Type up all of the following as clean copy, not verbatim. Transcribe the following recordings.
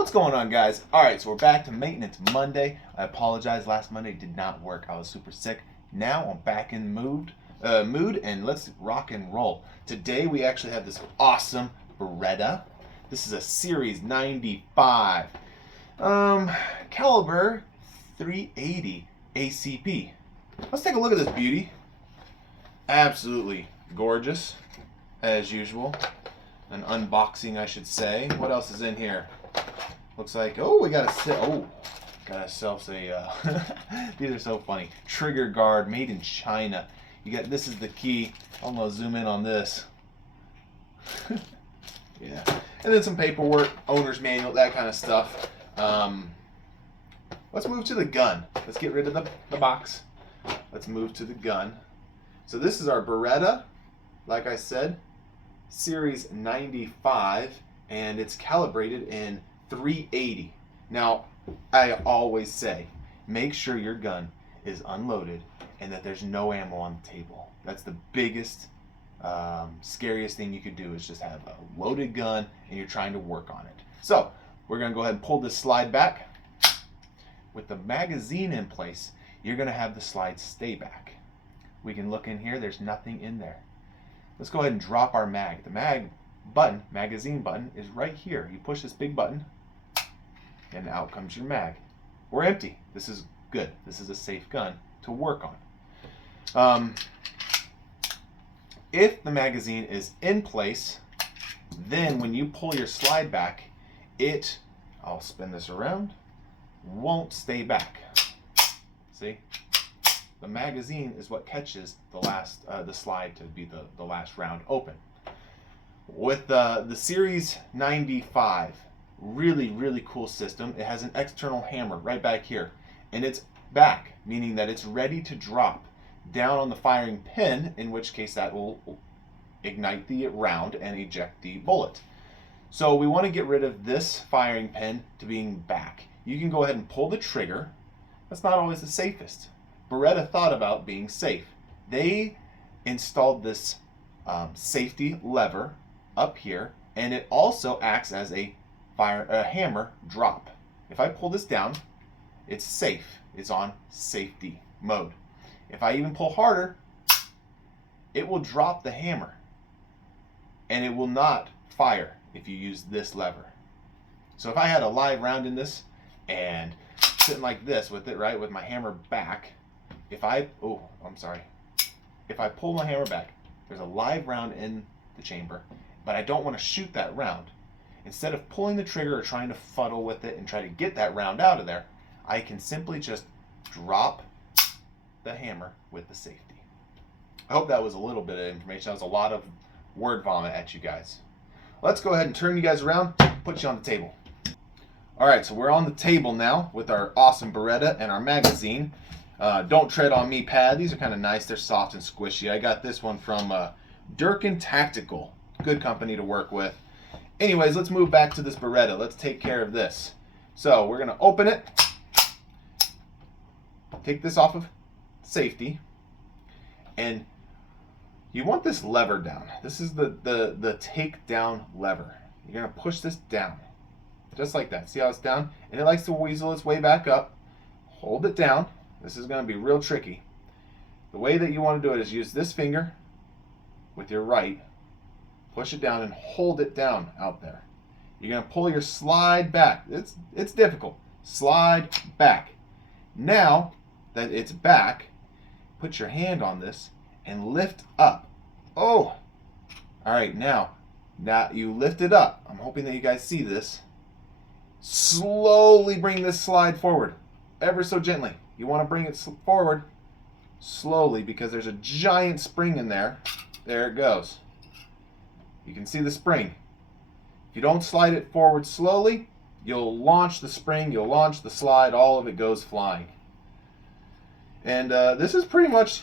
What's going on, guys? Alright, so we're back to Maintenance Monday. I apologize, last Monday did not work. I was super sick. Now I'm back in mood, and let's rock and roll. Today we actually have this awesome beretta. This is a Series 95. Caliber 380 ACP. Let's take a look at this beauty. Absolutely gorgeous, as usual. An unboxing, I should say. What else is in here? Looks like, we got ourselves a, these are so funny. Trigger guard made in China. This is the key. I'm gonna zoom in on this. Yeah. And then some paperwork, owner's manual, that kind of stuff. Let's move to the gun. Let's get rid of the box. Let's move to the gun. So this is our beretta, like I said, Series 95, and it's calibrated in 380. Now, I always say, make sure your gun is unloaded and that there's no ammo on the table. That's the biggest, scariest thing you could do, is just have a loaded gun and you're trying to work on it. So, we're going to go ahead and pull this slide back. With the magazine in place, you're going to have the slide stay back. We can look in here, there's nothing in there. Let's go ahead and drop our mag. The magazine button, is right here. You push this big button, and out comes your mag. We're empty. This is good. This is a safe gun to work on. If the magazine is in place, then when you pull your slide back, I'll spin this around, won't stay back. See? The magazine is what catches the slide to be the last round open. With the Series 95, really cool system. It has an external hammer right back here, and it's back, meaning that it's ready to drop down on the firing pin, in which case that will ignite the round and eject the bullet. So we want to get rid of this firing pin to being back. You can go ahead and pull the trigger. That's not always the safest. Beretta thought about being safe. They installed this safety lever up here, and it also acts as a hammer drop. If I pull this down, it's safe. It's on safety mode. If I even pull harder, it will drop the hammer, and it will not fire if you use this lever. So if I had a live round in this and sitting like this with it, right, with my hammer back, if I pull my hammer back, there's a live round in the chamber, but I don't want to shoot that round. Instead of pulling the trigger or trying to fuddle with it and try to get that round out of there, I can simply just drop the hammer with the safety. I hope that was a little bit of information. That was a lot of word vomit at you guys. Let's go ahead and turn you guys around, put you on the table. Alright, so we're on the table now with our awesome beretta and our magazine. Don't tread on me pad. These are kind of nice. They're soft and squishy. I got this one from Durkin Tactical. Good company to work with. Anyways, let's move back to this beretta. Let's take care of this. So we're going to open it. Take this off of safety. And you want this lever down. This is the take down lever. You're going to push this down. Just like that. See how it's down? And it likes to weasel its way back up. Hold it down. This is going to be real tricky. The way that you want to do it is use this finger with your right, push it down and hold it down out there. You're going to pull your slide back. It's difficult. Slide back. Now that it's back, put your hand on this and lift up. Oh! Alright, now you lift it up. I'm hoping that you guys see this. Slowly bring this slide forward, ever so gently. You want to bring it forward slowly because there's a giant spring in there. There it goes. You can see the spring. If you don't slide it forward slowly, you'll launch the spring, you'll launch the slide, all of it goes flying. And this is pretty much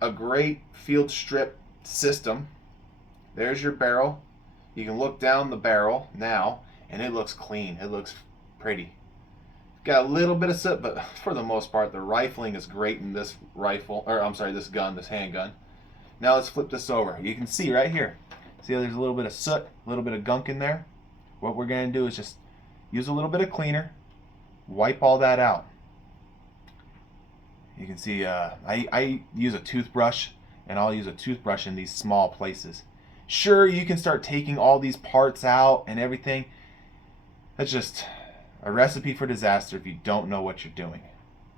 a great field strip system. There's your barrel. You can look down the barrel now, and it looks clean. It looks pretty. Got a little bit of soot, but for the most part, the rifling is great in this this gun, this handgun. Now let's flip this over. You can see right here. See how there's a little bit of soot, a little bit of gunk in there? What we're going to do is just use a little bit of cleaner, wipe all that out. You can see I use a toothbrush, and I'll use a toothbrush in these small places. Sure, you can start taking all these parts out and everything. That's just a recipe for disaster if you don't know what you're doing.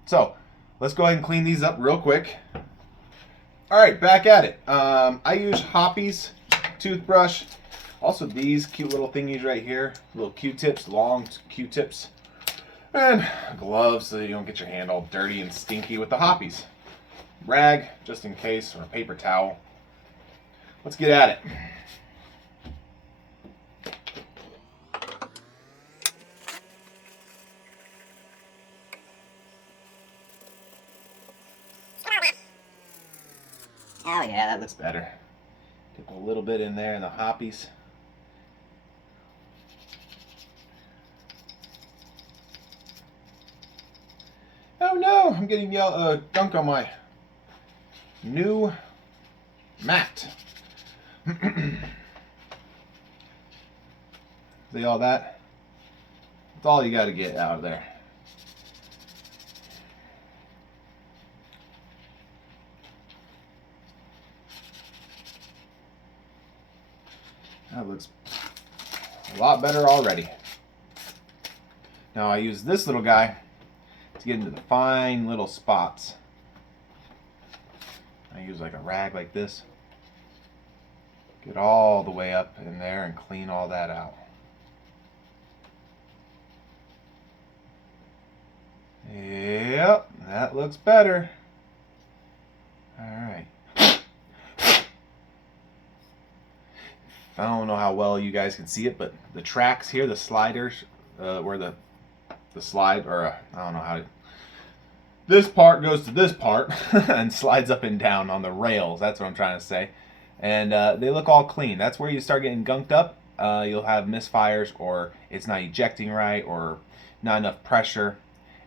So let's go ahead and clean these up real quick. All right, back at it. I use Hoppy's toothbrush. Also these cute little thingies right here, little Q-tips, long Q-tips. And gloves so you don't get your hand all dirty and stinky with the Hoppies. Rag, just in case, or a paper towel. Let's get at it. Oh yeah, that looks better. Get a little bit in there in the Hoppies. Oh no, I'm getting gunk on my new mat. See all that? That's all you got to get out of there. That looks a lot better already. Now I use this little guy to get into the fine little spots. I use like a rag like this. Get all the way up in there and clean all that out. Yep, that looks better. Alright. I don't know how well you guys can see it, but the tracks here, the sliders, where the slide, or I don't know how to, this part goes to this part and slides up and down on the rails. That's what I'm trying to say. And they look all clean. That's where you start getting gunked up. You'll have misfires, or it's not ejecting right, or not enough pressure.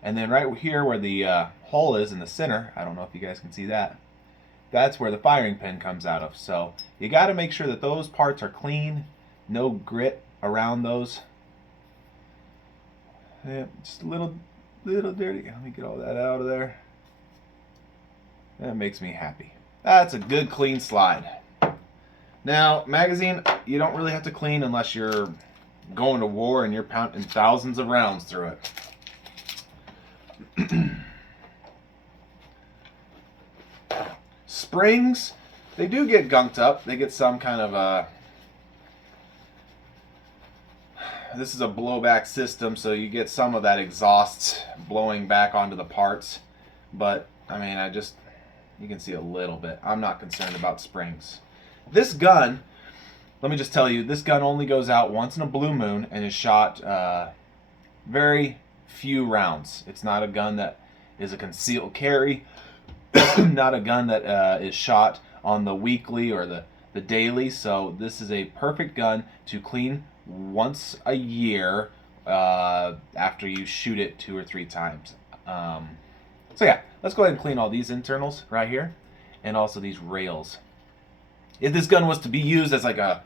And then right here where the hole is in the center, I don't know if you guys can see that, that's where the firing pin comes out of. So you got to make sure that those parts are clean, no grit around those. Yeah, just a little dirty. Let me get all that out of there. That makes me happy. That's a good clean slide. Now, magazine, you don't really have to clean unless you're going to war and you're pounding thousands of rounds through it. Springs, they do get gunked up. They get some kind of this is a blowback system, so you get some of that exhaust blowing back onto the parts. But, I mean, you can see a little bit. I'm not concerned about springs. This gun, let me just tell you, this gun only goes out once in a blue moon and is shot very few rounds. It's not a gun that is a concealed carry. Not a gun that is shot on the weekly or the daily. So this is a perfect gun to clean once a year after you shoot it 2 or 3 times. So yeah, let's go ahead and clean all these internals right here, and also these rails. If this gun was to be used as like a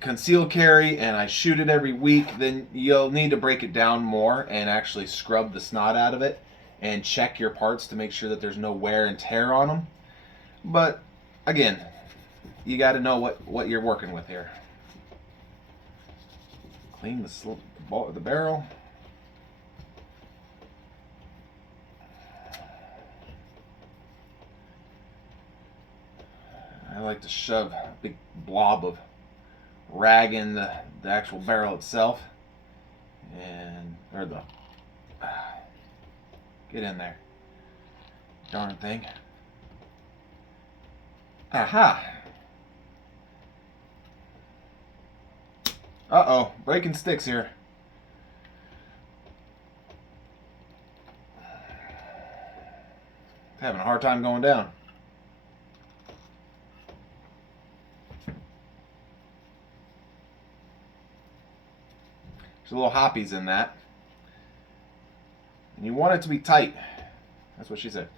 concealed carry and I shoot it every week, then you'll need to break it down more and actually scrub the snot out of it and check your parts to make sure that there's no wear and tear on them. But again, you got to know what you're working with here. Clean the barrel. I like to shove a big blob of rag in the actual barrel itself, or the get in there, darn thing. Aha! Uh-oh, breaking sticks here. Having a hard time going down. There's little hoppies in that. And you want it to be tight. That's what she said.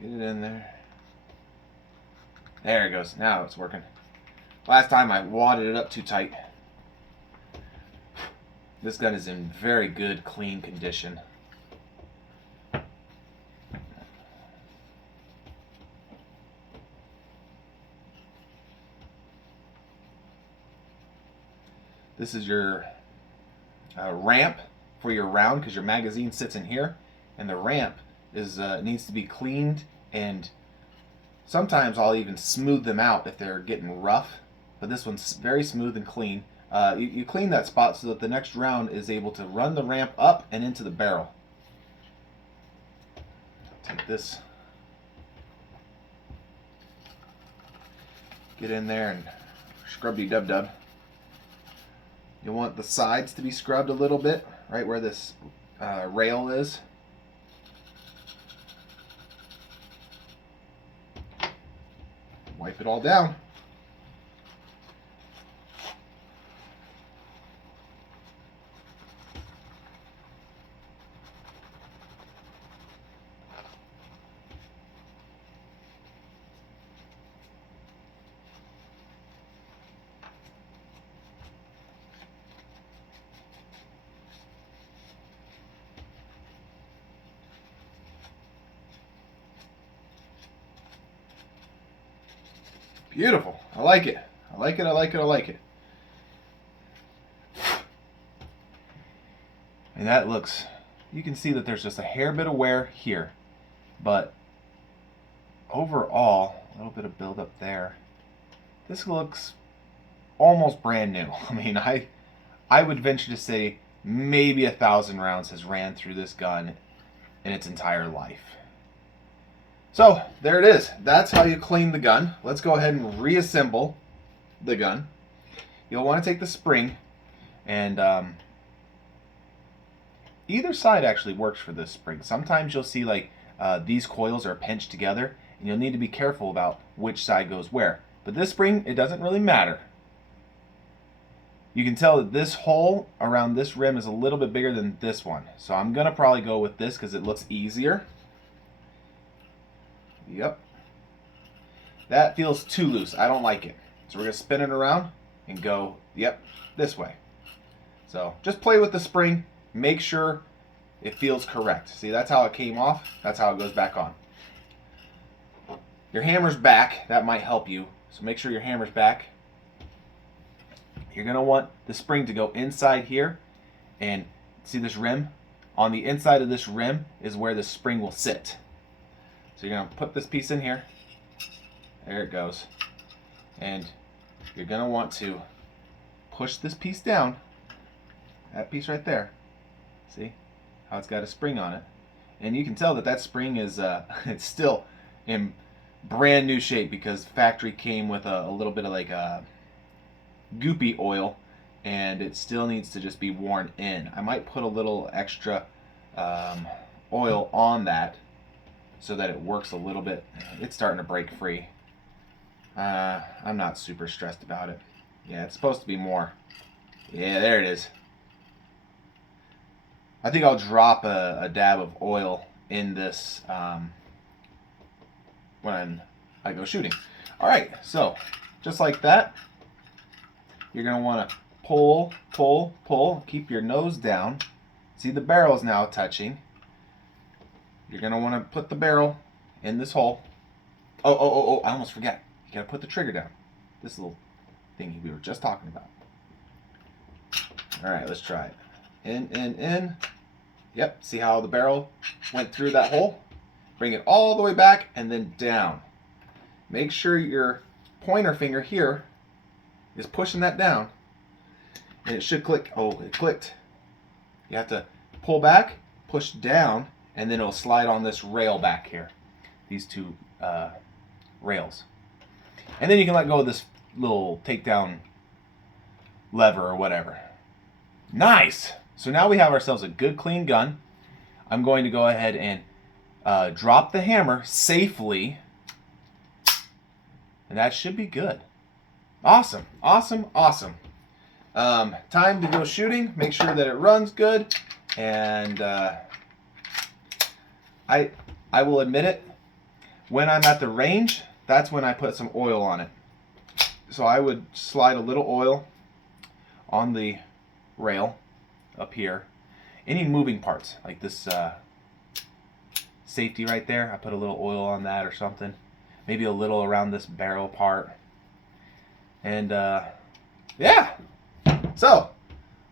Get it in there. There it goes. Now it's working. Last time I wadded it up too tight. This gun is in very good, clean condition. This is your ramp for your round, because your magazine sits in here, and the ramp is needs to be cleaned, and sometimes I'll even smooth them out if they're getting rough, but this one's very smooth and clean. You clean that spot so that the next round is able to run the ramp up and into the barrel. Take this, get in there and scrubby-dub-dub. You want the sides to be scrubbed a little bit, right where this rail is. Wipe it all down. Beautiful. I like it. I like it. I like it. I like it. And that looks, you can see that there's just a hair bit of wear here, but overall, a little bit of buildup there. This looks almost brand new. I mean, I would venture to say maybe 1,000 rounds has ran through this gun in its entire life. So there it is. That's how you clean the gun. Let's go ahead and reassemble the gun. You'll want to take the spring, and either side actually works for this spring. Sometimes you'll see like these coils are pinched together, and you'll need to be careful about which side goes where. But this spring, it doesn't really matter. You can tell that this hole around this rim is a little bit bigger than this one. So I'm going to probably go with this because it looks easier. Yep. That feels too loose. I don't like it. So we're going to spin it around and go, yep, this way. So just play with the spring. Make sure it feels correct. See, that's how it came off. That's how it goes back on. Your hammer's back. That might help you. So make sure your hammer's back. You're going to want the spring to go inside here. And see this rim? On the inside of this rim is where the spring will sit. So you're going to put this piece in here. There it goes. And you're going to want to push this piece down. That piece right there. See how it's got a spring on it? And you can tell that that spring is it's still in brand new shape because factory came with a little bit of like a goopy oil, and it still needs to just be worn in. I might put a little extra oil on that so that it works a little bit. It's starting to break free. I'm not super stressed about it. Yeah, it's supposed to be more. Yeah, there it is. I think I'll drop a dab of oil in this when I go shooting. All right, so just like that, you're going to want to pull, pull, pull. Keep your nose down. See, the barrel's now touching. You're going to want to put the barrel in this hole. Oh, I almost forgot. You got to put the trigger down. This little thingy we were just talking about. All right, let's try it. In. Yep, see how the barrel went through that hole? Bring it all the way back and then down. Make sure your pointer finger here is pushing that down. And it should click. Oh, it clicked. You have to pull back, push down, and then it'll slide on this rail back here. These two rails. And then you can let go of this little takedown lever or whatever. Nice! So now we have ourselves a good clean gun. I'm going to go ahead and drop the hammer safely. And that should be good. Awesome, awesome, awesome. Time to go shooting. Make sure that it runs good. And I will admit it, when I'm at the range, that's when I put some oil on it. So I would slide a little oil on the rail up here. Any moving parts, like this safety right there, I put a little oil on that or something. Maybe a little around this barrel part. And yeah. So,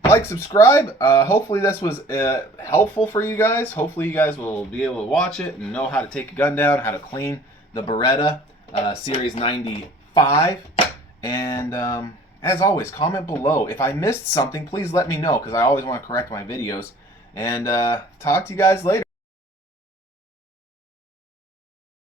like, subscribe. Hopefully this was helpful for you guys. Hopefully you guys will be able to watch it and know how to take a gun down, how to clean the Beretta Series 95. And as always, comment below. If I missed something, please let me know, because I always want to correct my videos. And talk to you guys later.